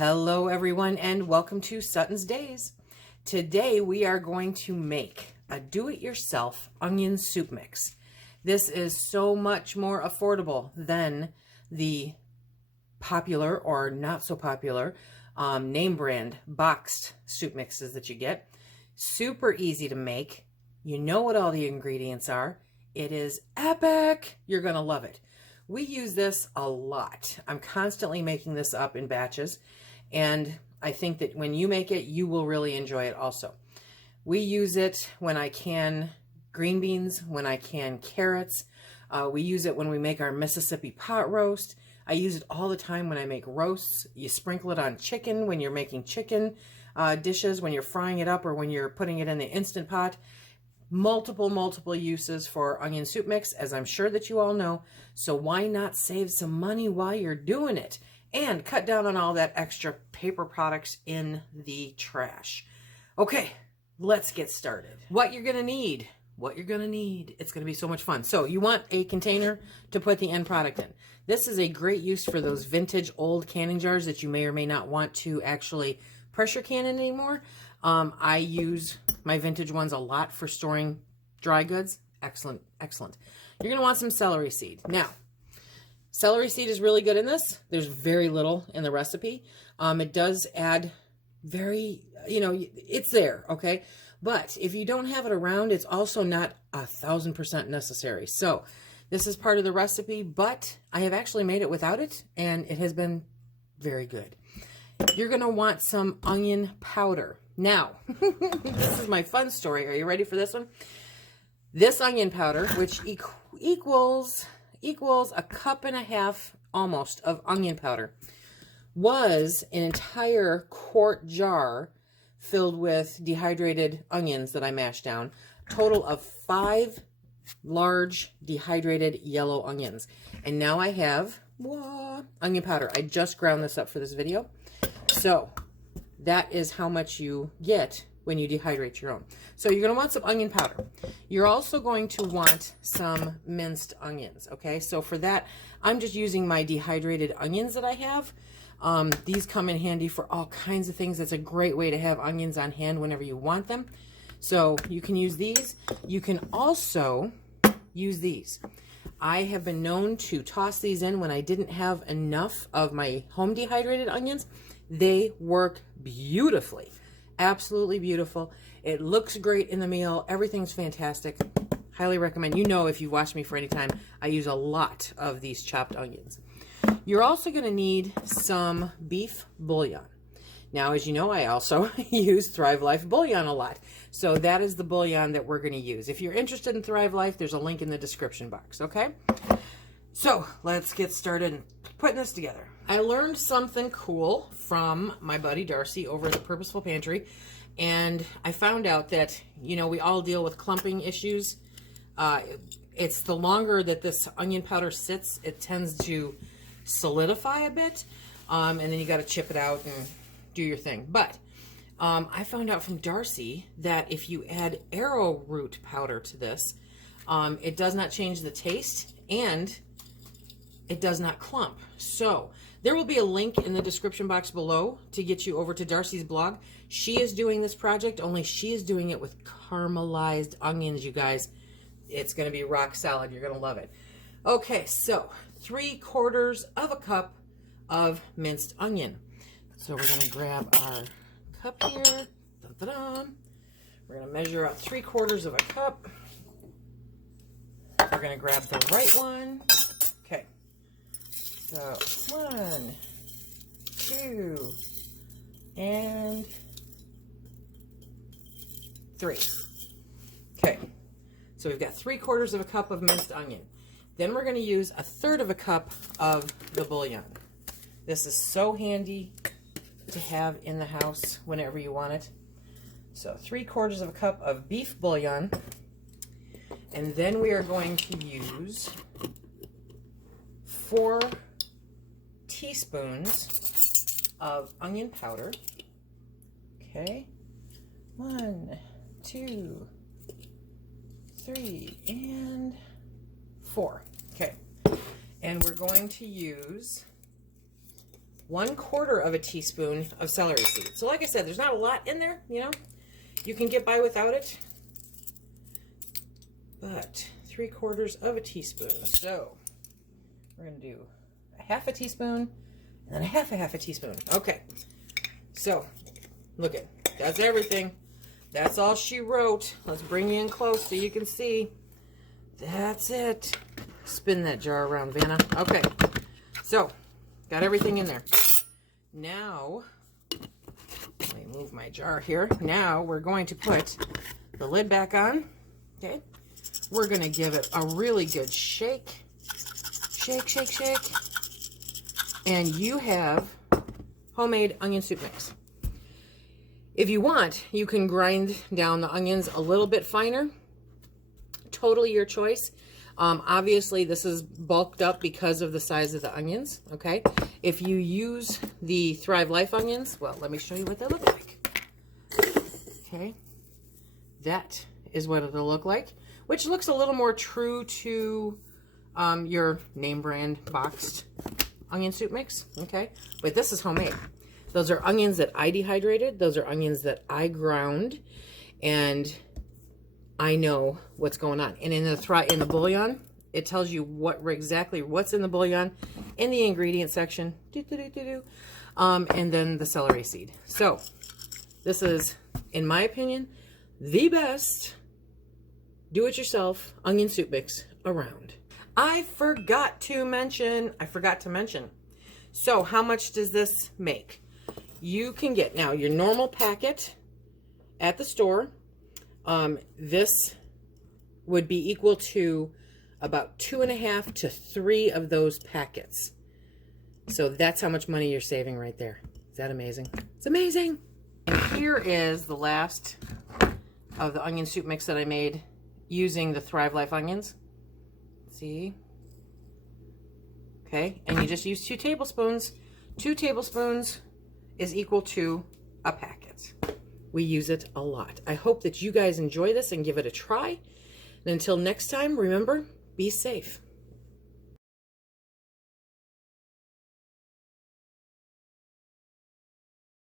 Hello everyone and welcome to SuttonsDaze. Today we are going to make a do-it-yourself onion soup mix. This is so much more affordable than the popular or not so popular name brand boxed soup mixes that you get. Super easy to make. You know what all the ingredients are. It is epic. You're gonna love it. We use this a lot. I'm constantly making this up in batches, and I think that when you make it, you will really enjoy it also. We use it when I can green beans, when I can carrots. We use it when we make our Mississippi pot roast. I use it all the time when I make roasts. You sprinkle it on chicken when you're making chicken dishes, when you're frying it up, or when you're putting it in the Instant Pot. Multiple uses for onion soup mix, as I'm sure that you all know. So why not save some money while you're doing it and cut down on all that extra paper products in the trash? Okay, let's get started. What you're gonna need. It's gonna be so much fun. So you want a container to put the end product in. This is a great use for those vintage old canning jars that you may or may not want to actually pressure can in anymore. I use my vintage ones a lot for storing dry goods. Excellent. You're going to want some celery seed. Now, celery seed is really good in this. There's very little in the recipe. It does add it's there, okay? But if you don't have it around, it's also not 1000% necessary. So this is part of the recipe, but I have actually made it without it, and it has been very good. You're going to want some onion powder. Now, this is my fun story. Are you ready for this one? This onion powder, which equals a cup and a half almost of onion powder, was an entire quart jar filled with dehydrated onions that I mashed down. Total of 5 large dehydrated yellow onions. And now I have onion powder. I just ground this up for this video. So that is how much you get when you dehydrate your own. So you're going to want some onion powder. You're also going to want some minced onions, okay? So for that, I'm just using my dehydrated onions that I have. These come in handy for all kinds of things. It's a great way to have onions on hand whenever you want them. So you can use these. You can also use these. I have been known to toss these in when I didn't have enough of my home dehydrated onions. They work beautifully. Absolutely beautiful. It looks great in the meal. Everything's fantastic. Highly recommend. You know, if you've watched me for any time, I use a lot of these chopped onions. You're also going to need some beef bouillon. Now, as you know, I also use Thrive Life bouillon a lot. So that is the bouillon that we're going to use. If you're interested in Thrive Life, there's a link in the description box, okay? So let's get started putting this together. I learned something cool from my buddy Darcy over at the Purposeful Pantry, and I found out that, we all deal with clumping issues. It's the longer that this onion powder sits, it tends to solidify a bit, and then you got to chip it out and do your thing. But I found out from Darcy that if you add arrowroot powder to this, it does not change the taste, and it does not clump. So there will be a link in the description box below to get you over to Darcy's blog. She is doing this project, only she is doing it with caramelized onions, you guys. It's going to be rock solid. You're going to love it. Okay, so 3/4 of a cup of minced onion. So we're going to grab our cup here. Dun, dun, dun. We're going to measure out 3/4 of a cup. We're going to grab the right one. Okay. So 1, 2, and 3. Okay. So we've got 3/4 of a cup of minced onion. Then we're going to use 1/3 of a cup of the bouillon. This is so handy to have in the house whenever you want it. So 3/4 of a cup of beef bouillon. And then we are going to use 4 teaspoons of onion powder. Okay. 1, 2, 3, and 4. Okay. And we're going to use 1/4 of a teaspoon of celery seed. So like I said, there's not a lot in there, you know. You can get by without it. But 3/4 of a teaspoon. So we're going to do a 1/2 teaspoon and then a half a teaspoon. Okay. So look at, that's everything. That's all she wrote. Let's bring you in close so you can see. That's it. Spin that jar around, Vanna. Okay. So got everything in there. Now, let me move my jar here. Now we're going to put the lid back on. Okay. We're going to give it a really good shake. Shake, shake, shake. And you have homemade onion soup mix. If you want, you can grind down the onions a little bit finer. Totally your choice. Obviously, this is bulked up because of the size of the onions, okay? If you use the Thrive Life onions, well, let me show you what they look like. Okay, that is what it'll look like, which looks a little more true to your name brand boxed onion soup mix, okay? But this is homemade. Those are onions that I dehydrated. Those are onions that I ground, and I know what's going on. And in the bouillon, it tells you exactly what's in the bouillon in the ingredient section. And then the celery seed. So this is, in my opinion, the best do-it-yourself onion soup mix around. I forgot to mention. So how much does this make? You can get now your normal packet at the store. This would be equal to about 2.5 to 3 of those packets. So that's how much money you're saving right there. Is that amazing? It's amazing. And here is the last of the onion soup mix that I made using the Thrive Life onions. See? Okay, and you just use 2 tablespoons. 2 tablespoons is equal to a packet. We use it a lot. I hope that you guys enjoy this and give it a try. And until next time, remember, be safe.